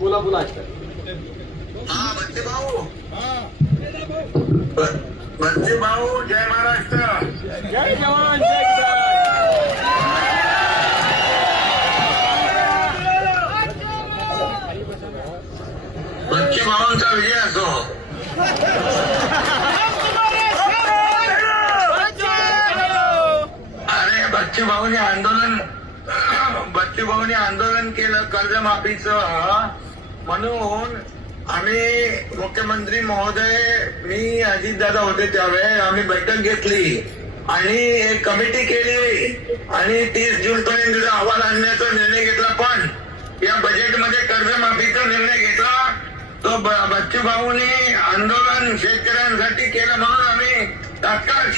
बोला बोला. हा बच्चे भाऊ. बच्चे भाऊ, जय महाराष्ट्र. जय जवान जय किसान. बच्चे भाऊंचा विजय असो. अरे बच्चे भाऊने आंदोलन केलं कर्जमाफीचं, म्हणून आम्ही मुख्यमंत्री महोदय, मी अजितदादा होते त्यावेळेस आम्ही बैठक घेतली आणि एक कमिटी केली आणि 30 जून पर्यंत अहवाल आणण्याचा निर्णय घेतला. पण या बजेटमध्ये कर्जमाफीचा निर्णय घेतला तो बच्चू भाऊने आंदोलन शेतकऱ्यांसाठी केलं, म्हणून आम्ही तात्काळ